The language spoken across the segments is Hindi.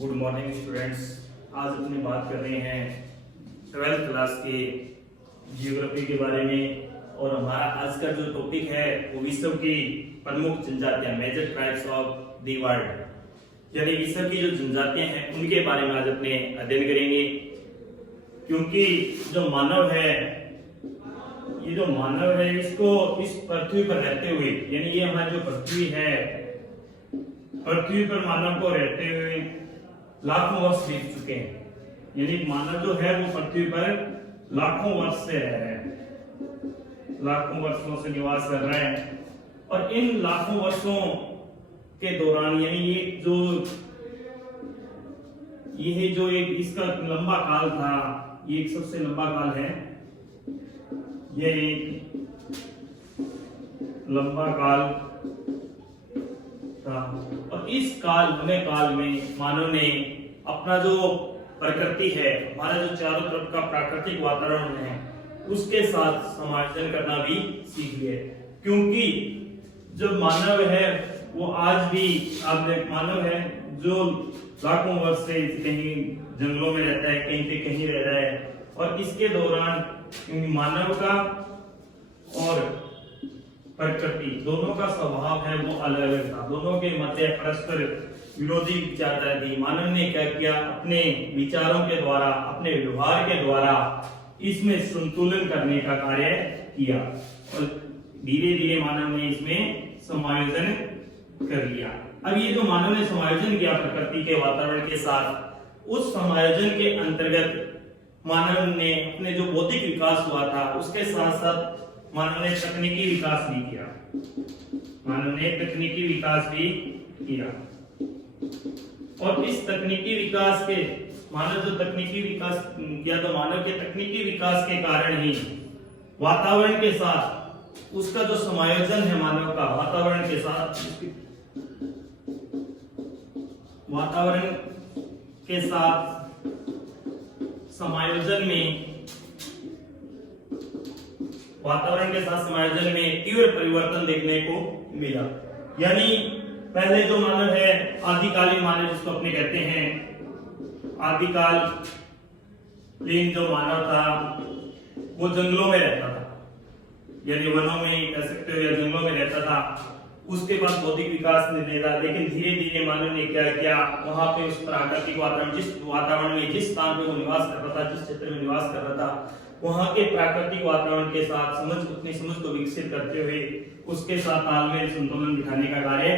Good morning students. आज अपनी बात कर रहे हैं 12th क्लास के जियोग्राफी के बारे में। और हमारा आज का जो टॉपिक है वो विश्व की प्रमुख जनजातियां, major tribes of the world, यानी विश्व की जो जनजातियां हैं उनके बारे में आज अपने अध्ययन करेंगे। क्योंकि जो मानव है, ये जो मानव है इसको इस पृथ्वी पर रहते हुए, यानी ये हमारी जो पृथ्वी है, पृथ्वी पर मानव को रहते हुए लाखों वर्ष बीत चुके हैं। यानी मानव जो है वो पृथ्वी पर लाखों वर्ष से रह रहे हैं, लाखों वर्षों से निवास कर रहे हैं। और इन लाखों वर्षों के दौरान, यानी ये जो एक इसका लंबा काल था, ये एक सबसे लंबा काल है, ये एक लंबा काल था। और इस लंबे काल में मानव ने अपना जो प्रकृति है, हमारा जो चारों तरफ का प्राकृतिक वातावरण है, उसके साथ समायोजन करना भी सीख लिया। क्योंकि जो मानव है वो आज भी मानव है जो लाखों वर्ष से कहीं जंगलों में रहता है, कहीं पे कहीं रह रहा है। और इसके दौरान मानव का और प्रकृति दोनों का स्वभाव है वो अलग अलग था। दोनों के मध्य परस्पर विरोधी विचारधारा थी। मानव ने क्या किया, अपने विचारों के द्वारा, अपने व्यवहार के द्वारा इसमें संतुलन करने का कार्य किया और धीरे धीरे मानव ने इसमें समायोजन कर लिया। अब ये जो मानव ने समायोजन किया प्रकृति के वातावरण के साथ, उस समायोजन के अंतर्गत मानव ने अपने जो बौद्धिक विकास हुआ था उसके साथ साथ मानव ने तकनीकी विकास भी किया। मानव ने तकनीकी विकास भी किया। और इस तकनीकी विकास के मानव जो तकनीकी विकास किया, तो मानव के तकनीकी विकास के कारण ही वातावरण के साथ उसका जो समायोजन है, मानव का वातावरण के साथ, वातावरण के साथ समायोजन में तीव्र परिवर्तन देखने को मिला। यानी पहले जो मानव है, आदिकालीन मानव जिसको अपने कहते हैं, आदिकालीन जो मानव था वो जंगलों में रहता था, यानी वनों में कह सकते हो या जंगलों में रहता था। उसके बाद बौद्धिक विकास ने देखा, लेकिन धीरे धीरे मानव ने क्या किया, वहां पे उस प्राकृतिक वातावरण, जिस वातावरण में, जिस स्थान पे वो निवास कर रहा था, जिस क्षेत्र में निवास कर रहा था, वहां के प्राकृतिक वातावरण के साथ अपनी समझ को विकसित करते हुए उसके साथ तालमेल, संतुलन दिखाने का कार्य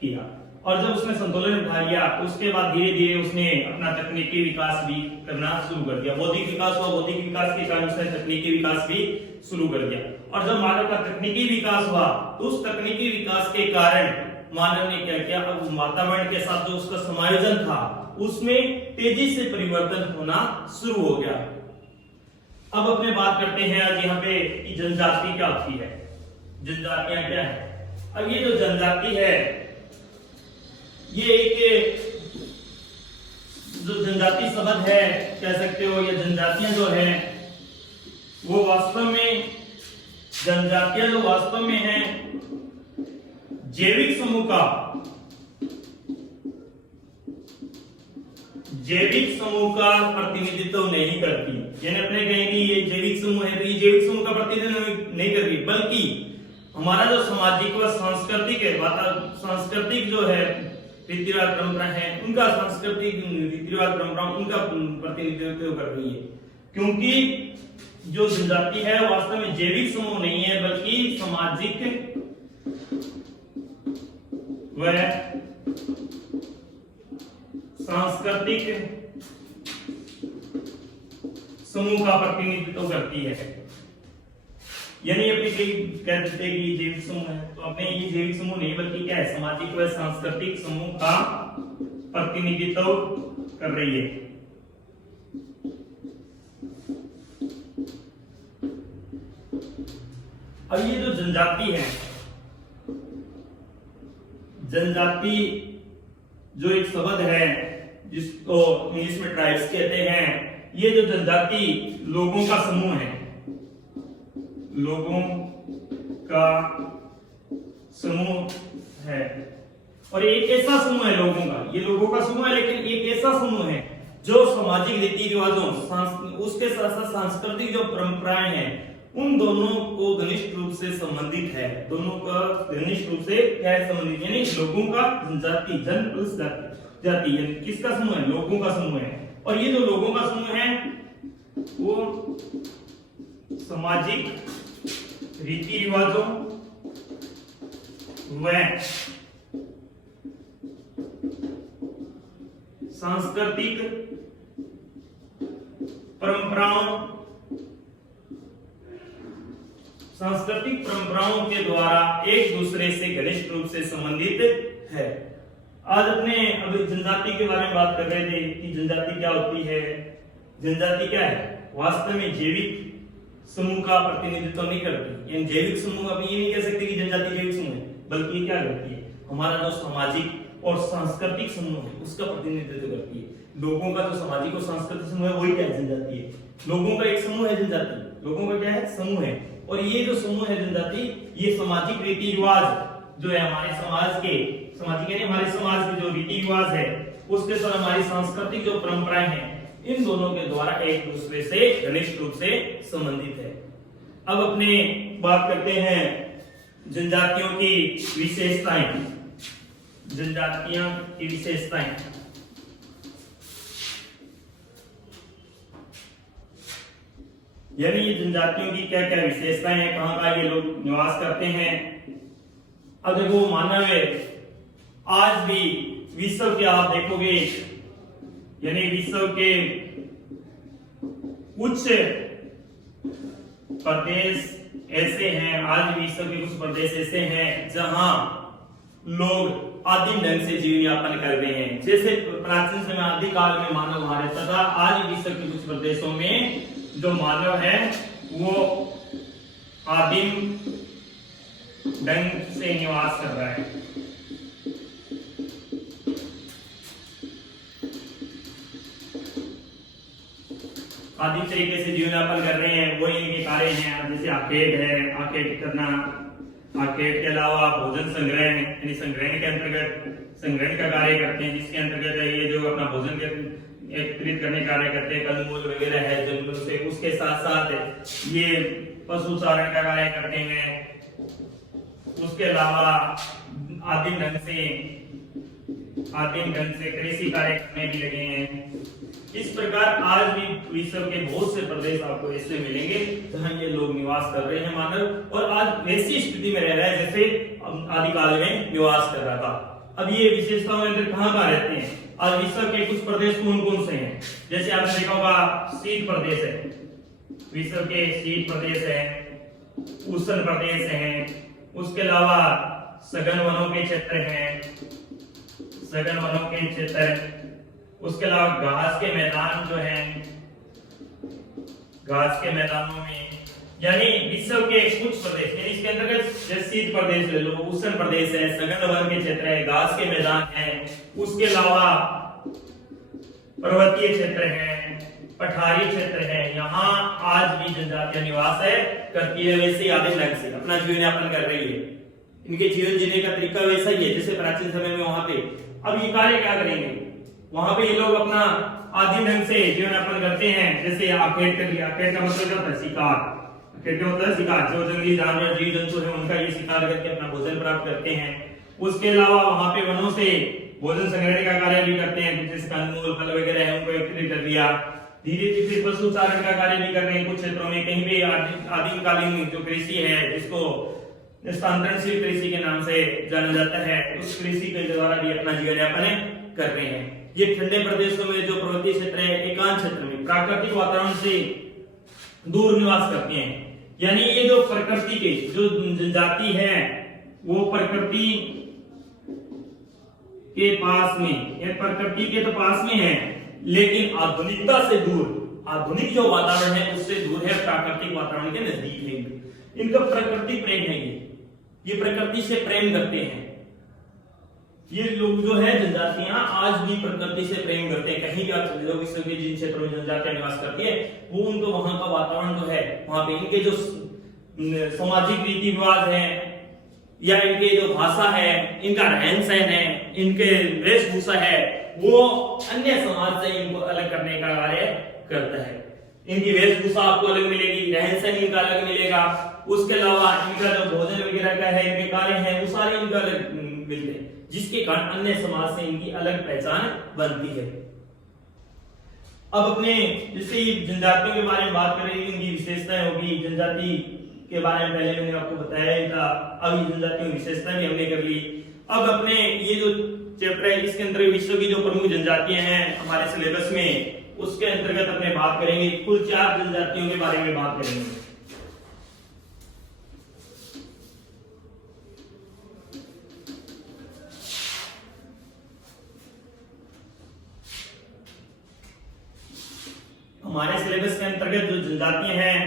किया। और जब उसने संतुलन बिठा लिया, उसके बाद धीरे धीरे उसने अपना तकनीकी विकास भी करना शुरू कर दिया। बौद्धिक विकास हुआ, बौद्धिक विकास के कारण उसने तकनीकी विकास भी शुरू कर दिया। और जब मानव का तकनीकी विकास हुआ, तो उस तकनीकी विकास के कारण मानव ने क्या किया, अब वातावरण के साथ जो उसका समायोजन था उसमें तेजी से परिवर्तन होना शुरू हो गया। अब अपने बात करते हैं आज यहाँ पे कि जनजाति क्या होती है, जनजातियां क्या है। अब ये जो जनजाति है, ये एक जो जनजाति शब्द है कह सकते हो, या जनजातियां जो है वो वास्तव में, जनजातियां जो वास्तव में है जैविक समूह का प्रतिनिधित्व नहीं करती। यानी अपने कहें कि ये जैविक समूह है, तो ये जैविक समूह का प्रतिनिधित्व नहीं करती, बल्कि हमारा जो सामाजिक व सांस्कृतिक है, सांस्कृतिक जो है रीति रिवाज परंपरा है, उनका सांस्कृतिक रीति रिवाज परंपरा उनका प्रतिनिधित्व कर रही है। क्योंकि जो जनजाति है वास्तव में जैविक समूह नहीं है, बल्कि सामाजिक व सांस्कृतिक समूह का प्रतिनिधित्व करती है। यानी अपने कह देते हैं कि ये जैविक समूह है, तो अपने ये जैविक समूह नहीं बल्कि क्या है, सामाजिक व सांस्कृतिक समूह का प्रतिनिधित्व कर रही है। अब ये जो जनजाति है, जनजाति जो एक शब्द है जिसको इंग्लिश में ट्राइब्स कहते हैं, ये जो जनजाति लोगों का समूह है, लोगों का समूह है। और एक ऐसा समूह है लोगों का समूह, ये लोगों का समूह है, लेकिन एक ऐसा समूह है जो सामाजिक रीति रिवाजों उसके साथ साथ सांस्कृतिक जो परंपराएं हैं उन दोनों को घनिष्ठ रूप से संबंधित है। दोनों का घनिष्ठ रूप से क्या है संबंधित, यानी लोगों का जनजाति, जन प्लस जाति, यानी किसका समूह है, लोगों का समूह है। और ये जो लोगों का समूह है वो सामाजिक रीति रिवाजों व सांस्कृतिक परंपराओं के द्वारा एक दूसरे से घनिष्ठ रूप से संबंधित है। आज अपने अभी जनजाति के बारे में बात कर रहे थे कि जनजाति क्या होती है। जनजाति क्या है, वास्तव में जैविक समूह का प्रतिनिधित्व नहीं करती। यानी जैविक समूह, अभी ये नहीं कह सकते कि जनजाति जैविक समूह है, बल्कि क्या करती है, हमारा जो सामाजिक और सांस्कृतिक समूह है उसका प्रतिनिधित्व करती है। लोगों का जो सामाजिक और सांस्कृतिक समूह है वही क्या है, जनजाति है। लोगों का एक समूह है जनजाति, लोगों का क्या है, समूह है। और ये जो समूह है जनजाति, ये सामाजिक रीति रिवाज जो है हमारे समाज के, सामाजिक यानी हमारे समाज के जो रीति रिवाज है उसके साथ हमारी सांस्कृतिक जो परंपराएं हैं इन दोनों के द्वारा एक दूसरे से घनिष्ठ रूप से संबंधित है। अब अपने बात करते हैं जनजातियों की विशेषताएं। जनजातियों की विशेषताएं, यानी जनजातियों की क्या क्या विशेषताएं हैं, कहां कहां ये लोग निवास करते हैं। अब देखो मानव है, आज भी विश्व के आप देखोगे, यानी विश्व के कुछ प्रदेश ऐसे हैं, आज भी विश्व के कुछ प्रदेश ऐसे हैं जहां लोग आदिम ढंग से जीवन यापन कर रहे हैं। जैसे प्राचीन समय आदि काल में मानव वहां रहता था, आज विश्व के कुछ प्रदेशों में जो मानव है वो आदिम ढंग से निवास कर रहा है। आदिम तरीके से जीवन यापन कर रहे हैं, वही इनके कार्य हैं। जैसे आखेट है, आखेट करना, आखेट के अलावा भोजन संग्रह, यानी संग्रहण के अंतर्गत संग्रहण का कार्य करते हैं, जिसके अंतर्गत ये जो अपना भोजन के एकत्रित करने का कार्य करते हैं, कंदमूल वगैरह है जंगलों से। उसके साथ साथ ये पशु चारण का कार्य करते हैं। उसके अलावा आदिम ढंग से कृषि कार्य करने भी लगे हैं। इस प्रकार आज भी विश्व के बहुत से प्रदेश आपको ऐसे मिलेंगे जहां ये लोग निवास कर रहे हैं मानव, और आज वैसी स्थिति में रह रहा है जैसे आदिकाल में निवास कर रहा था। अब ये विशेषताओं में अंदर कहां कहां रहते हैं, आज विश्व के कुछ प्रदेश कौन कौन से हैं। जैसे आपने देखा होगा शीत प्रदेश है, विश्व के शीत प्रदेश है, उष्ण प्रदेश है। उसके अलावा सघन वनों के क्षेत्र हैं, सघन वनों के क्षेत्र। उसके अलावा घास के मैदान जो हैं, घास के मैदानों में, यानी विश्व के कुछ प्रदेश, यानी इसके अंतर्गत शीत प्रदेश ले लो, उष्ण प्रदेश है, सघन वन के क्षेत्र है, घास के मैदान है। उसके अलावा पर्वतीय क्षेत्र है, पठारी क्षेत्र है, यहाँ आज भी जनजातियां निवास है करती है। वैसे आदिम ढंग से अपना जीवन यापन कर रही है। इनके जीवन जीने का तरीका वैसा ही है जैसे प्राचीन समय में वहां पे। अब ये कार्य क्या करेंगे, वहां पे ये लोग अपना आदिम ढंग से जीवन यापन करते हैं। जैसे आखेट कर लिया, आखेट का मतलब क्या होता है, शिकार। आखेट का मतलब शिकार, जो जंगली जानवर जीव जंतु है उनका ये शिकार करके अपना भोजन प्राप्त करते हैं। उसके अलावा वहां पे वनों से भोजन संग्रहण का कार्य भी करते हैं, जैसे कंदमूल फल वगैरह है उनको एकत्रित कर लिया। धीरे धीरे पशु चारण का कार्य भी कर रहे हैं कुछ क्षेत्रों में। कहीं भी आदिमकालीन जो कृषि है जिसको स्थानांतरणशील कृषि के नाम से जाना जाता है, उस कृषि के द्वारा भी अपना जीवन यापन कर रहे हैं। ये ठंडे प्रदेशों में जो पर्वतीय क्षेत्र है, एकांत क्षेत्र में प्राकृतिक वातावरण से दूर निवास करते हैं। यानी ये जो प्रकृति के जो जनजाति है वो प्रकृति के पास में, ये प्रकृति के तो पास में है लेकिन आधुनिकता से दूर, आधुनिक जो वातावरण है उससे दूर है, प्राकृतिक वातावरण के नजदीक है। इनका प्रकृति प्रेम है, ये प्रकृति से प्रेम करते हैं। ये लोग जो है जनजातियां आज भी प्रकृति से प्रेम करते हैं। कहीं भी आप चले जाओ विश्व के जिन क्षेत्रों में जनजातियां निवास करती है वो उनको वहां का वातावरण जो है, वहां पे इनके जो सामाजिक रीति रिवाज है या इनके जो भाषा है, इनका रहन सहन है इनके वेशभूषा है वो अन्य समाज से इनको अलग करने का कार्य करता है। इनकी वेशभूषा आपको अलग मिलेगी, रहन सहन इनका अलग मिलेगा, उसके अलावा इनका जो भोजन वगैरह का है, इनके कार्य हैं वो सारे इनका अलग मिलते हैं, जिसके कारण अन्य समाज से इनकी अलग पहचान बनती है। अब अपने जैसे जनजातियों के बारे में बात करें, इनकी विशेषताएं होगी। जनजाति के बारे में पहले मैंने आपको बताया ही था, अब ये जनजातियों की विशेषताएं भी हमने कर ली। अब अपने ये जो चैप्टर है इसके अंतर्गत विश्व की जो प्रमुख जनजातियां हैं हमारे सिलेबस में, उसके अंतर्गत अपने बात करेंगे। कुल 4 जनजातियों के बारे में बात करेंगे। हमारे सिलेबस के अंतर्गत जो जनजातियां हैं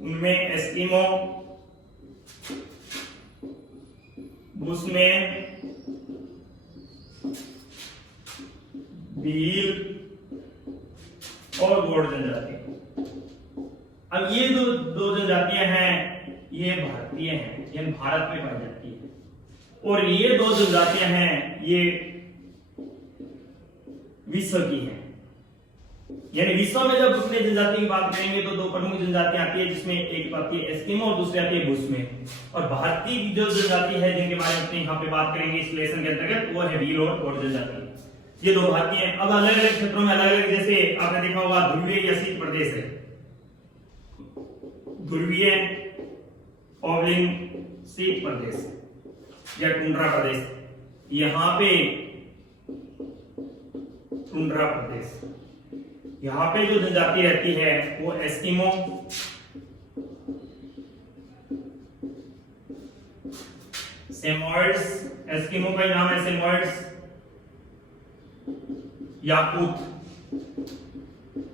उनमें एस्किमो, बुशमैन, भील और गोंड जनजाति। अब ये जो दो जनजातियां हैं ये भारतीय हैं, ये भारत में पाई जाती है, और ये 2 जनजातियां हैं ये विश्व की हैं। यानी विश्व में जब अपने जनजाति की बात करेंगे तो 2 प्रमुख जनजातियां आती है, जिसमें एक आती है एस्किमो और दूसरी आती है बुशमैन। और भारतीय की जो जनजाति है जिनके बारे में अपने यहाँ पे बात करेंगे इस लेसन के अंतर्गत, वो है भील और गोंड जनजाति। ये 2 भारतीय हैं। अब अलग अलग क्षेत्रों में अलग अलग, जैसे आपने देखा होगा ध्रुवीय या शीत प्रदेश है, ध्रुवीय और शीत प्रदेश या टुंड्रा प्रदेश, यहाँ पे टुंड्रा प्रदेश, यहाँ पे जो जनजाति रहती है वो एस्किमो, सेमोइड्स, एस्किमो का नाम है सेमोइड्स, याकूत,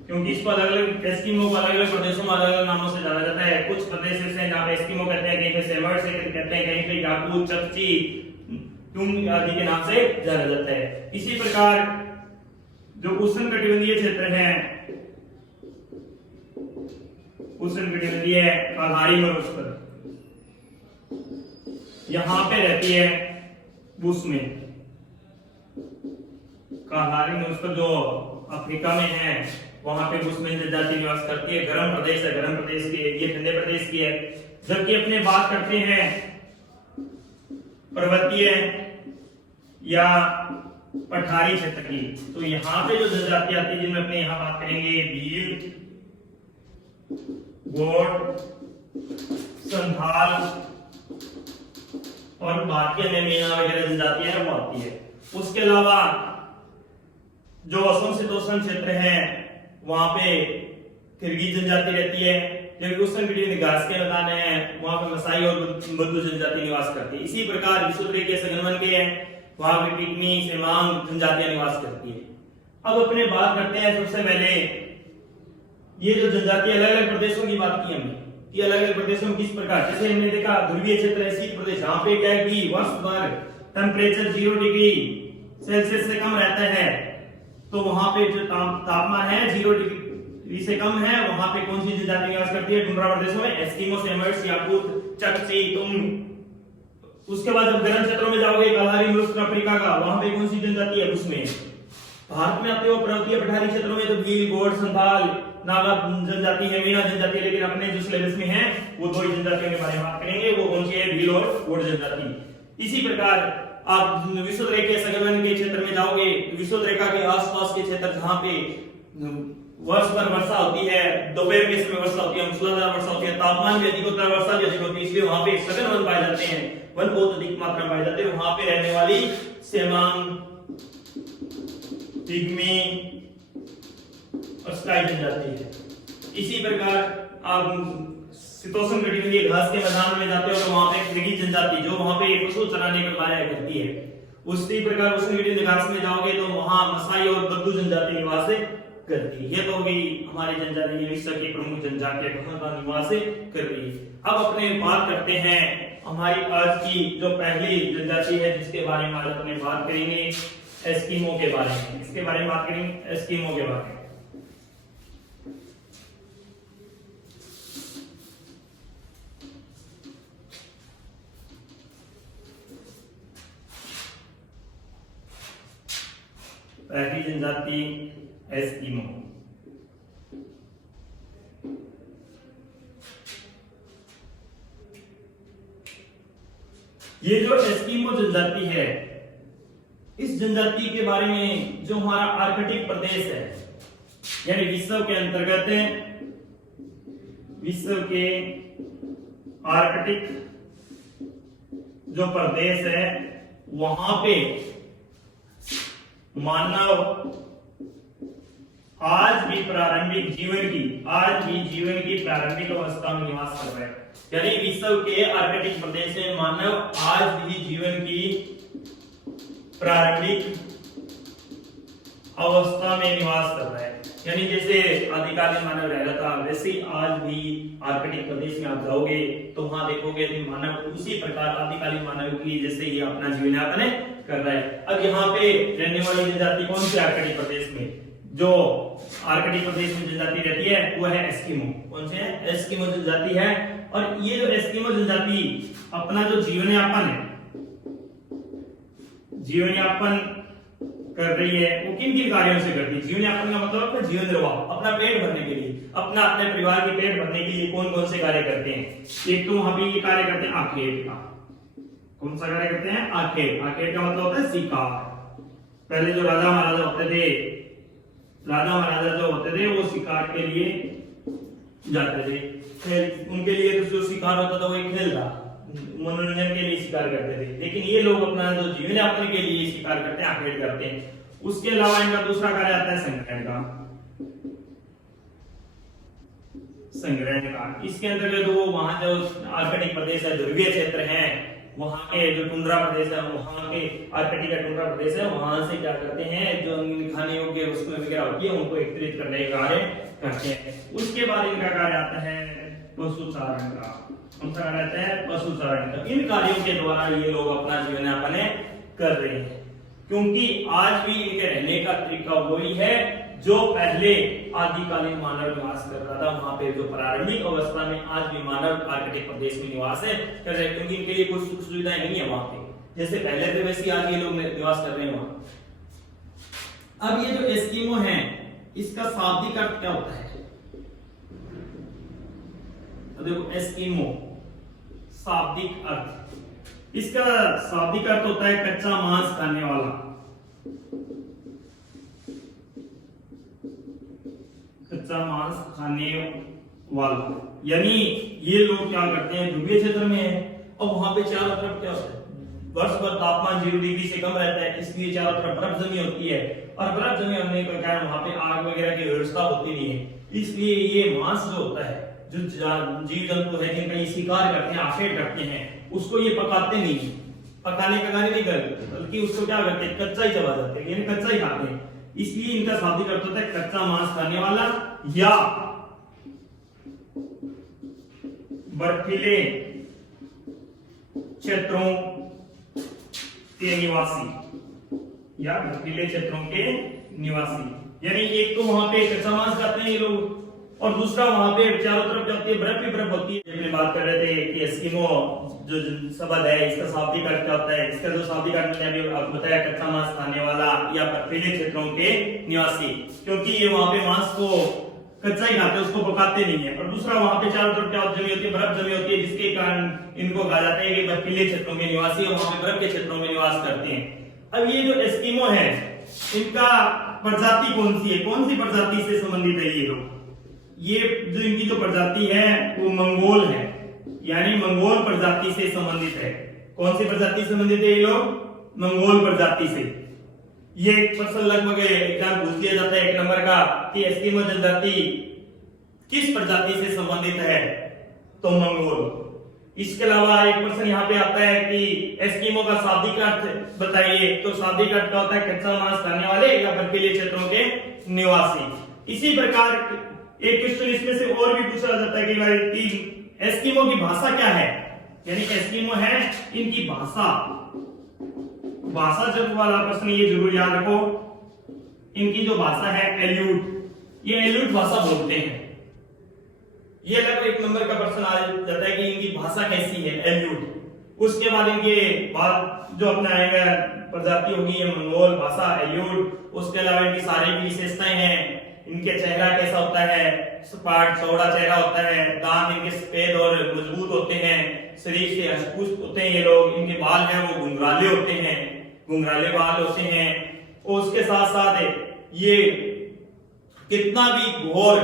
क्योंकि इसको अलग अलग एस्किमो को अलग अलग प्रदेशों में अलग अलग नामों से जाना जाता है। कुछ प्रदेश ऐसे हैं जहाँ पे एस्किमो कहते हैं, कहीं पे सेमोइड्स कहते हैं, कहीं पे याकूत, चपची, टुंग आदि के नाम से जाना जाता है। इसी प्रकार जो उष्णकटिबंधीय क्षेत्र है, उष्णकटिबंधीय कालाहारी मरुस्थल, यहां पे रहती है बुशमैन। कालाहारी मरुस्थल जो अफ्रीका में है वहां पे बुशमैन जनजाति निवास करती है। गर्म प्रदेश है, गर्म प्रदेश की, ये ठंडे प्रदेश की है। जबकि अपने बात करते हैं पर्वतीय या पठारी क्षेत्र की, तो यहाँ पे जो जनजाति आती है जिनमें अपने यहाँ बात करेंगे भील, गोंड, संथाल और भारतीय में मीना वगैरह जनजातियां हैं वो आती है। उसके अलावा जो असम शीतोष्ण क्षेत्र है वहां पे किर्गिज जनजाति रहती है, जबकि उष्णकटिबंधीय घास के मैदान है वहां पे मसाई और बद्दू जनजाति निवास करती है। इसी प्रकार विश्वतरे के संगमन के हैं वहां पे पिग्मी, सेमांग जनजातियां निवास करती है। अब अपने बात करते हैं सबसे पहले ये जो जनजातियां अलग अलग प्रदेशों की बात की हमने, कि अलग अलग प्रदेशों में किस प्रकार, जैसे हमने देखा ध्रुवीय क्षेत्र है, शीत प्रदेश, यहाँ पे क्या है कि वर्ष भर टेम्परेचर 0 डिग्री सेल्सियस से कम रहता है, तो वहां पे जो तापमान है 0 डिग्री से कम है, वहां पे कौन सी जनजाति निवास करती है? टुंड्रा प्रदेशों में एस्किमो, सेमोइड्स, याकूत, चकची, तुंग। उसके बाद जब गर्म क्षेत्रों में जाओगे कालाहारी मरुस्थल अफ्रीका का, वहां पे कौन सी जनजाति है? उसमें भारत में आते हो पर्वतीय पठारी क्षेत्रों में तो भील, गोंड, संथाल, नागा जनजाति है, मीना जनजाति है, लेकिन अपने जो सिलेबस में है वो 2 जनजातियों के बारे में बात करेंगे, वो कौन सी है? भील और गोंड जनजाति। इसी प्रकार आप विश्वतरे के संगमन के क्षेत्र में जाओगे, विश्वतरेखा के आसपास के क्षेत्र जहां पे वर्ष भर वर्षा होती है, दोपहर के समय वर्षा होती है, मूसलाधार वर्षा होती है, तापमान भी अधिक होता है, वर्षा भी अधिक होती है, इसलिए वहां पे सघन वन पाए जाते हैं, वन बहुत अधिक मात्रा में पाए जाते हैं। वहां पे रहने वाली सेमांग, पिग्मी और स्काई जनजाति है। इसी प्रकार आप शीतोष्ण कटिबंधीय घास के मैदान में जाते हो तो वहां पे किर्गिज जनजाति जो वहां पे पशु चराने का कार्य करती है। उसी प्रकार उष्णकटिबंधीय घास में जाओगे तो वहां मसाई और बद्दू जनजाति निवास करती है। ये तो भी हमारी जनजाति विश्व की प्रमुख जनजातियां कहां का निवास कर रही है। अब अपने बात करते हैं हमारी आज की जो पहली जनजाति है जिसके बारे में आज अपने बात करेंगे, एस्किमो के बारे में। इसके बारे में बात करेंगे एस्किमो के बारे में। पहली जनजाति एस्किमो। ये जो एस्किमो जनजाति है, इस जनजाति के बारे में जो हमारा आर्कटिक प्रदेश है, यानी विश्व के अंतर्गत विश्व के आर्कटिक जो प्रदेश है, वहां पे मानव आज भी जीवन की प्रारंभिक अवस्था में निवास कर रहे हैं। यानी विश्व के आर्कटिक प्रदेश में मानव आज भी जीवन की प्रारंभिक अवस्था में निवास कर रहा है। यानी जैसे आदिकालीन मानव रह रहा था, वैसे ही आज भी आर्कटिक प्रदेश में आप जाओगे तो वहां देखोगे कि मानव उसी प्रकार आदिकालीन मानव की जैसे ये अपना जीवन यापन कर रहा है। अब यहाँ पे रहने वाली जनजाति कौन सी आर्कटिक प्रदेश में, जो आर्कटिक प्रदेश में जनजाति रहती है वो है एस्किमो। कौन से है? एस्किमो जनजाति है। और ये जो एस्किमो जनजाति अपना जो जीवन यापन कर रही है, वो किन किन कार्यों से करती है? जीवन यापन का मतलब अपना जीवन निर्वाह, अपना पेट भरने के लिए, अपने परिवार के पेट भरने के लिए कौन कौन से कार्य करते हैं? एक तो वहां पे ये कार्य करते हैं आखेट का। कौन सा कार्य करते हैं? आखेट। आखेट का मतलब होता है शिकार। पहले जो राजा महाराजा होते थे वो शिकार के लिए जाते थे। फिर उनके लिए जो शिकार होता था वो एक खेल था, मनोरंजन के लिए शिकार करते थे। लेकिन ये लोग अपना जो जीवन यापन के लिए शिकार करते हैं, आखेट करते हैं। उसके अलावा इनका दूसरा कार्य आता है संग्रहण का। इसके अंतर्गत वो वहां जो आर्कटिक प्रदेश है, ध्रुवीय क्षेत्र है, वहां के जो टुंड्रा प्रदेश है, वहां के आर्कटिक का टुंड्रा प्रदेश है, वहां से क्या करते हैं, जो खाने योग्य वस्तुएं वगैरह होती है उनको एकत्रित करने का कार्य करते हैं। उसके बाद इनका कार्य आता है पशुचारण का। कौन सा कार्य आता है? पशुचारण का। इन कार्यों के द्वारा ये लोग अपना जीवन यापन कर रहे हैं, क्योंकि आज भी इनके रहने का तरीका वही है जो पहले आदिकालीन मानव निवास कर रहा था। वहां पे जो प्रारंभिक अवस्था में आज भी मानव आर्कटिक प्रदेश में निवास कर रहे हैं, क्योंकि इनके लिए कुछ सुख सुविधाएं नहीं है वहां पे। जैसे पहले थे वैसे आज ये लोग निवास कर रहे हैं वहां। अब ये जो एस्किमो है, इसका शाब्दिक अर्थ क्या होता है? देखो, एस्किमो शाब्दिक अर्थ, इसका शाब्दिक अर्थ होता है कच्चा मांस खाने वाला। कच्चा मांस खाने वाला, यानी ये लोग क्या करते हैं, ध्रुवीय क्षेत्र में है और वहां पे चारों तरफ क्या होता है, वर्ष भर तापमान 0 डिग्री से कम रहता है, इसलिए चारों तरफ बर्फ जमी होती है। और बर्फ जमी होने के कारण वहां पे आग वगैरह की व्यवस्था होती नहीं है, इसलिए ये मांस जो होता है, जो जीव जंतु है जिनका ये शिकार करते हैं, आखेट करते हैं, उसको ये पकाते नहीं, पकाने का कार्य नहीं करते, बल्कि उसको क्या करते हैं, कच्चा ही चबा जाते हैं, यानी कच्चा ही खाते हैं। इसलिए इनका शाब्दिक अर्थ होता है कच्चा मांस खाने वाला या बर्फीले क्षेत्रों के निवासी, या बर्फीले क्षेत्रों के निवासी। यानी एक तो वहां पे कच्चा मांस खाते हैं ये लोग, और दूसरा वहां पे चारों तरफ जाती है बर्फ ही बर्फ होती है। हमने बात कर रहे थे कि एस्किमो जो शब्द है, इसका शाब्दिक अर्थ क्या होता है? इसका जो शाब्दिक अर्थ मैंने अभी आपको बताया, कच्चा मांस खाने वाला या बर्फीले क्षेत्रों के निवासी, क्योंकि ये वहां पे मांस को कच्चा ही खाते हैं, उसको पकाते नहीं है। और दूसरा वहां पे चारों तरफ क्या जमी होती है, बर्फ जमी होती है, जिसके कारण इनको कहा जाता है कि बर्फीले क्षेत्रों के निवासी, वहां पे बर्फ के क्षेत्रों में निवास करते हैं। अब ये जो एस्किमो है, इनका प्रजाति कौन सी है, कौन सी प्रजाति से संबंधित है ये लोग? ये जो इनकी जो प्रजाति है वो मंगोल है, यानी मंगोल प्रजाति से संबंधित है। कौन सी प्रजाति से संबंधित है ये लोग? मंगोल प्रजाति से। ये प्रश्न लगभग एग्जाम पूछ दिया जाता है 1 नंबर का कि एस्किमो जनजाति किस प्रजाति से संबंधित है, तो मंगोल। इसके अलावा एक प्रश्न यहाँ पे आता है कि एस्किमो का शाब्दिक अर्थ बताइए, तो शाब्दिक अर्थ क्या होता है, कच्चा मांस खाने वाले या बर्फीले क्षेत्रों के निवासी। इसी प्रकार एक क्वेश्चन इसमें से और भी पूछा जाता है कि भाई एस्किमो की भाषा क्या है, यानी एस्किमो है इनकी भाषा। भाषा जब वाला प्रश्न ये जरूर याद रखो, इनकी जो भाषा है एल्यूट, ये एल्यूट भाषा बोलते हैं। ये लगभग 1 नंबर का प्रश्न आ जाता है कि इनकी भाषा कैसी है, एल्यूट। उसके बाद इनके बाद जो अपना आएगा प्रजाति होगी ये मंगोल भाषा एल्यूट। उसके अलावा इनकी शारीरिक विशेषताएं हैं, इनके चेहरा कैसा होता है, सपाट चौड़ा चेहरा होता है, दांत इनके सफेद और मजबूत होते हैं, शरीर से हष्टपुष्ट होते हैं ये लोग, इनके बाल हैं वो घुंघराले होते हैं, घुंघराले बाल होते हैं। और उसके साथ साथ ये कितना भी घोर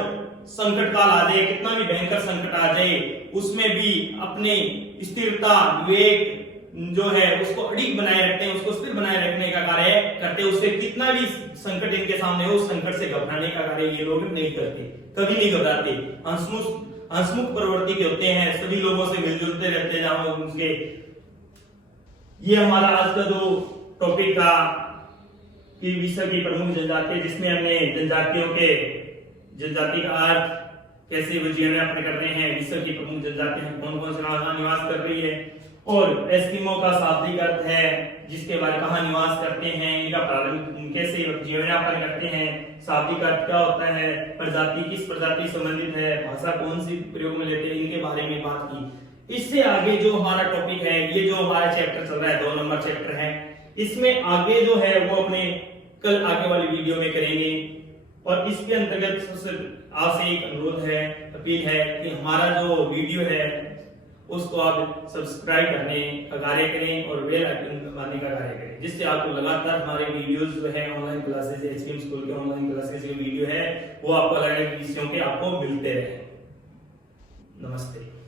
संकट काल आ जाए, कितना भी भयंकर संकट आ जाए, उसमें भी अपनी स्थिरता विवेक जो है उसको अडिग बनाए रखते हैं, उसको स्थिर बनाए रखने का कार्य करते हैं। उससे कितना भी संकट इनके सामने हो उस संकट से घबराने का कार्य ये लोग नहीं करते, कभी नहीं घबराते। हंसमुख प्रवृत्ति के होते हैं, सभी लोगों से मिलजुलते रहते हैं जहां उनके। ये हमारा आज का जो टॉपिक था कि विश्व की प्रमुख जनजाति, जिसमें हमने जनजातियों के जनजाति का अर्थ कैसे वो जीवन यापन कर रहे हैं, विश्व की प्रमुख जनजातियां कौन कौन से निवास कर रही है, और एस्किमो का शाब्दिक अर्थ है जिसके बारे में कहाँ निवास करते हैं, इनका प्रारंभ कैसे जीवन यापन करते हैं, शाब्दिक अर्थ क्या होता है, प्रजाति किस प्रजाति संबंधित है, भाषा कौन सी प्रयोग में लेते हैं, इनके बारे में बात की। इससे आगे जो हमारा टॉपिक है, ये जो हमारा चैप्टर चल रहा है 2 नंबर चैप्टर है, इसमें आगे जो है वो अपने कल आगे वाली वीडियो में करेंगे। और इसके अंतर्गत सबसे आपसे एक अनुरोध है, अपील है कि हमारा जो वीडियो है उसको आप सब्सक्राइब करने का कार्य करें और बेल आइकन दबाने का कार्य करें, जिससे आपको लगातार हमारे वीडियोस जो है ऑनलाइन क्लासेस, एचपीएम स्कूल के ऑनलाइन क्लासेस जो वीडियो है वो आपको अलग अलग विषयों के आपको मिलते रहे। नमस्ते।